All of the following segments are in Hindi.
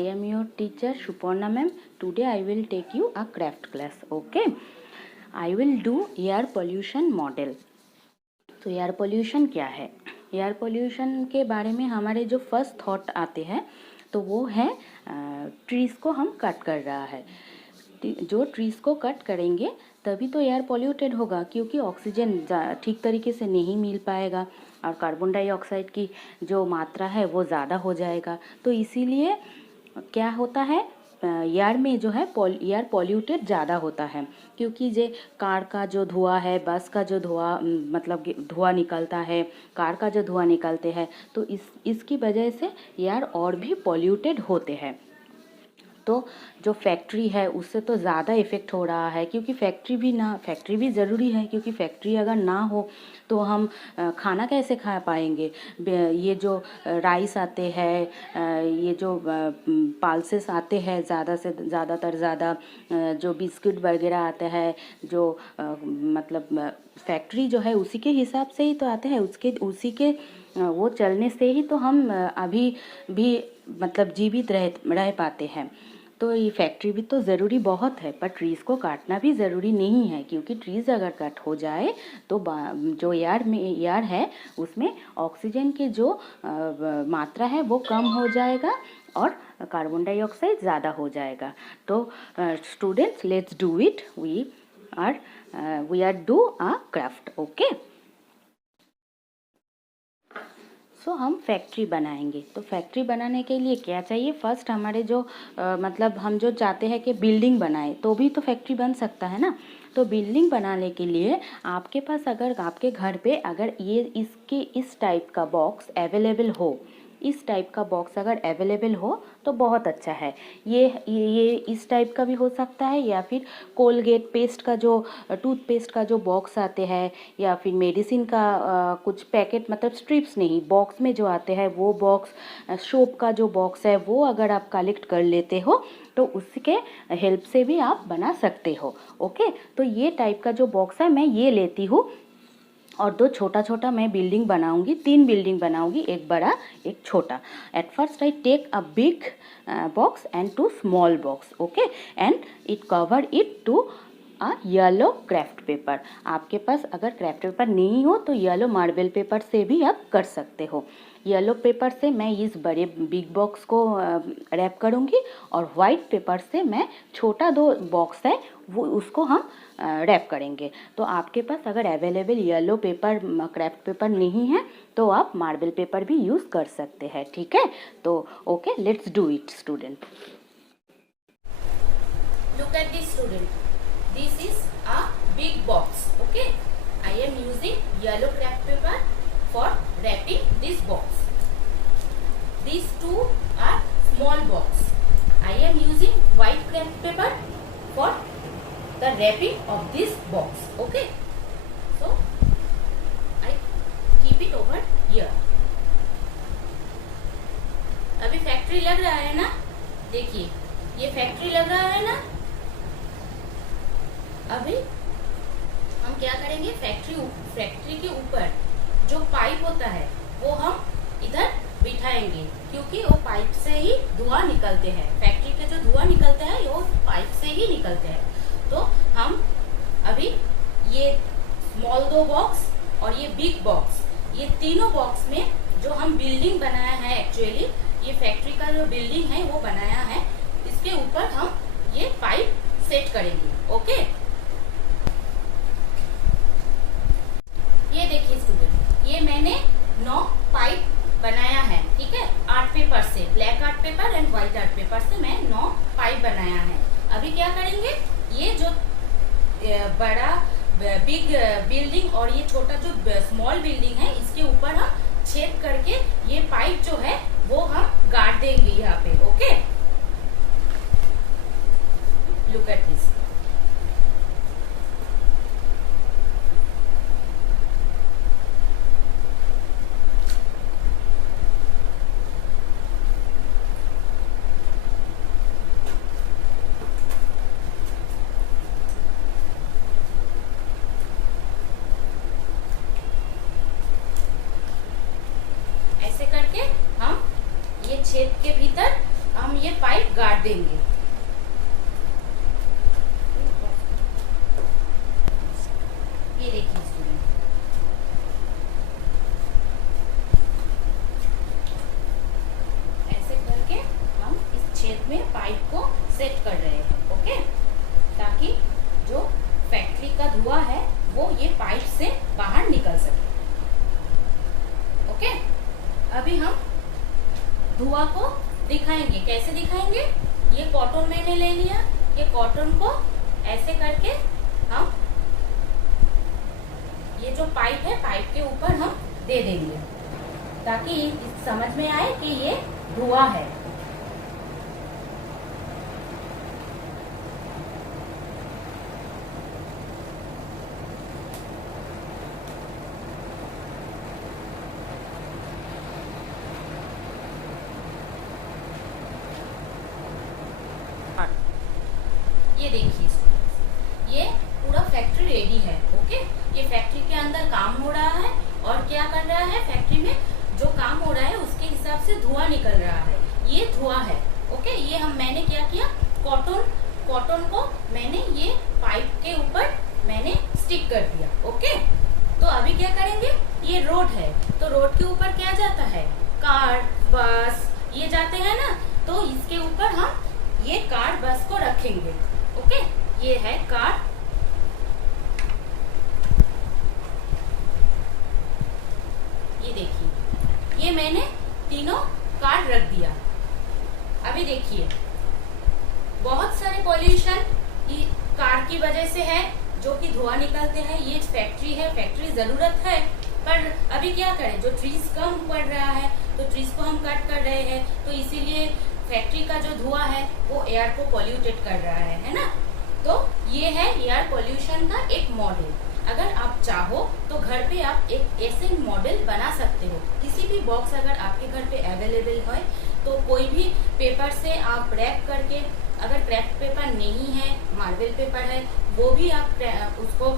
I am your teacher Suparna ma'am. Today I will take you a craft class. Okay. I will do air pollution model. तो एयर पोल्यूशन क्या है? एयर पोल्यूशन के बारे में हमारे जो फर्स्ट थॉट आते हैं तो वो है ट्रीज़ को हम कट कर रहा है। जो ट्रीज़ को कट करेंगे तभी तो एयर पॉल्यूटेड होगा, क्योंकि ऑक्सीजन ठीक तरीके से नहीं मिल पाएगा और कार्बन डाइऑक्साइड की जो मात्रा है वो ज़्यादा हो जाएगा। तो इसीलिए क्या होता है, एयर में जो है एयर पॉल्यूटेड ज़्यादा होता है, क्योंकि जे कार का जो धुआं है, बस का जो धुआं मतलब धुआं निकलता है, कार का जो धुआं निकलते हैं, तो इसकी वजह से एयर और भी पॉल्यूटेड होते हैं। तो जो फैक्ट्री है उससे तो ज़्यादा इफ़ेक्ट हो रहा है, क्योंकि फैक्ट्री भी ज़रूरी है, क्योंकि फैक्ट्री अगर ना हो तो हम खाना कैसे खा पाएंगे। ये जो राइस आते हैं, ये जो पल्सेस आते हैं ज़्यादा जो बिस्किट वगैरह आते हैं, जो मतलब फैक्ट्री जो है उसी के हिसाब से ही तो आते हैं, उसी के वो चलने से ही तो हम अभी भी मतलब जीवित रह पाते हैं। तो ये फैक्ट्री भी तो ज़रूरी बहुत है, पर ट्रीज़ को काटना भी ज़रूरी नहीं है, क्योंकि ट्रीज़ अगर कट हो जाए तो जो एयर है उसमें ऑक्सीजन की जो मात्रा है वो कम हो जाएगा और कार्बन डाइऑक्साइड ज़्यादा हो जाएगा। तो students, let's do it. We are do a craft. Okay. So हम फैक्ट्री बनाएंगे। तो फैक्ट्री बनाने के लिए क्या चाहिए? फर्स्ट हमारे जो मतलब हम जो चाहते हैं कि बिल्डिंग बनाए तो भी तो फैक्ट्री बन सकता है ना। तो बिल्डिंग बनाने के लिए आपके पास अगर आपके घर पे अगर इस टाइप का बॉक्स अवेलेबल हो, इस टाइप का बॉक्स अगर अवेलेबल हो तो बहुत अच्छा है। ये इस टाइप का भी हो सकता है, या फिर कोलगेट पेस्ट का जो टूथपेस्ट का जो बॉक्स आते हैं, या फिर मेडिसिन का कुछ पैकेट, मतलब स्ट्रिप्स नहीं, बॉक्स में जो आते हैं वो बॉक्स, सोप का जो बॉक्स है वो अगर आप कलेक्ट कर लेते हो तो उसके हेल्प से भी आप बना सकते हो। ओके। तो ये टाइप का जो बॉक्स है मैं ये लेती हूँ, और दो छोटा मैं बिल्डिंग बनाऊंगी, 3 बिल्डिंग बनाऊंगी, एक बड़ा एक छोटा। At first I take a big box and 2 small box. Okay. And it cover it to a yellow kraft paper. आपके पास अगर क्राफ्ट पेपर नहीं हो तो येलो मार्बल पेपर से भी आप कर सकते हो। येलो पेपर से मैं इस बड़े बिग बॉक्स को रैप करूँगी, और वाइट पेपर से मैं छोटा 2 बॉक्स है वो उसको हम रैप करेंगे। तो आपके पास अगर available yellow paper craft paper नहीं है तो आप मार्बल पेपर भी यूज़ कर सकते हैं। ठीक है। तो okay, let's do it student. Look at this student. This is a big box. Okay. I am using yellow craft paper for wrapping this box. These two are small box. I am using white craft paper for the wrapping of this box. Okay. So I keep it over here. अभी फैक्ट्री लग रहा है ना, देखिए ये फैक्ट्री लग रहा है ना। अभी हम क्या करेंगे, फैक्ट्री के ऊपर जो पाइप होता है वो हम इधर बिठाएंगे, क्योंकि वो पाइप से ही धुआं निकलते हैं। फैक्ट्री के जो धुआं निकलते हैं वो पाइप से ही निकलते हैं। तो हम अभी ये स्मॉल 2 बॉक्स और ये बिग बॉक्स, ये तीनों बॉक्स में जो हम बिल्डिंग बनाया है, एक्चुअली ये फैक्ट्री का जो बिल्डिंग है वो बनाया है, इसके ऊपर हम ये पाइप सेट करेंगे। ओके। ये देखिए स्टूडेंट, ये मैंने 9 पाइप बनाया है। ठीक है। आर्ट पेपर से, black art paper and white art paper से मैं 9 पाइप बनाया है। अभी क्या करेंगे, ये जो बड़ा बिग बिल्डिंग और ये छोटा जो स्मॉल बिल्डिंग है इसके ऊपर हम छेद करके ये पाइप जो है वो हम गाड़ देंगे यहाँ पे। ओके। Look at this. ऐसे करके हम ये छेद के भीतर हम हम ये पाइप गाड़ देंगे। ये देखिए स्टूडेंट, ऐसे करके हम इस छेद में पाइप को सेट कर रहे हैं। ओके, ताकि जो फैक्ट्री का धुआं है वो ये पाइप से बाहर निकल सके। ओके, अभी हम धुआं को दिखाएंगे। कैसे दिखाएंगे? ये कॉटन मैंने ले लिया, ये कॉटन को ऐसे करके हम ये जो पाइप है, पाइप के ऊपर हम दे देंगे, ताकि समझ में आए कि ये धुआं है। ये देखिए स्टूडेंट्स, ये पूरा फैक्ट्री रेडी है। ओके, ये फैक्ट्री के अंदर काम हो रहा है और क्या कर रहा है, फैक्ट्री में जो काम हो रहा है उसके हिसाब से धुआं निकल रहा है। ये धुआं है। ओके, ये मैंने क्या किया, कॉटन को मैंने ये पाइप के ऊपर मैंने स्टिक कर दिया। ओके, तो अभी क्या करेंगे, ये रोड है, तो रोड के ऊपर क्या जाता है, कार, बस, ये जाते हैं ना, तो इसके ऊपर हम ये कार, बस को रखेंगे। ओके, ये है कार, ये देखिए, ये मैंने तीनों कार रख दिया। अभी देखिए, बहुत सारे पॉल्यूशन कार की वजह से है, जो कि धुआं निकलते हैं। ये फैक्ट्री है, फैक्ट्री जरूरत है, पर अभी क्या करें, जो ट्रीज कम पड़ रहा है तो ट्रीज को हम कट कर रहे हैं, तो इसीलिए फैक्ट्री का जो धुआं है वो एयर को पॉल्यूटेड कर रहा है ना। तो ये है एयर पॉल्यूशन का एक मॉडल। अगर आप चाहो तो घर पे आप एक ऐसे मॉडल बना सकते हो। किसी भी बॉक्स अगर आपके घर पे अवेलेबल है तो कोई भी पेपर से आप रैप करके, अगर क्राफ्ट पेपर नहीं है, मार्बल पेपर है, वो भी आप उसको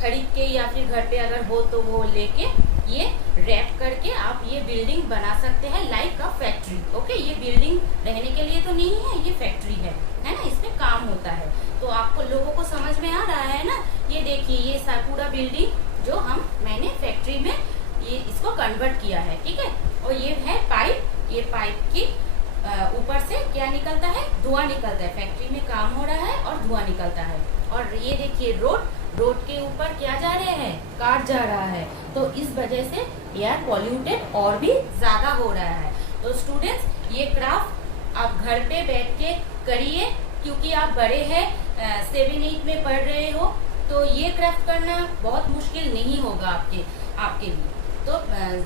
खरीद के या फिर घर पे अगर हो तो वो लेके ये रैप करके आप ये बिल्डिंग बना सकते हैं, लाइक अ फैक्ट्री। ओके, ये बिल्डिंग रहने के लिए तो नहीं है, ये फैक्ट्री है ना, इसमें काम होता है। तो आपको लोगों को समझ में आ रहा है ना। ये देखिए, ये पूरा बिल्डिंग जो मैंने फैक्ट्री में ये इसको कन्वर्ट किया है, ठीक है। और ये है पाइप, ये पाइप की ऊपर से क्या निकलता है, धुआं निकलता है। फैक्ट्री में काम हो रहा है और धुआं निकलता है। और ये देखिए रोड के ऊपर क्या जा रहे हैं, कार जा रहा है, तो इस वजह से एयर पॉल्यूटेड और भी ज्यादा हो रहा है। तो स्टूडेंट्स, ये क्राफ्ट आप घर पे बैठ के करिए, क्योंकि आप बड़े हैं, 7-8 में पढ़ रहे हो, तो ये क्राफ्ट करना बहुत मुश्किल नहीं होगा आपके लिए। तो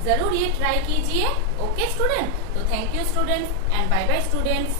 जरूर ये ट्राई कीजिए। ओके स्टूडेंट, तो thank you students and bye bye students.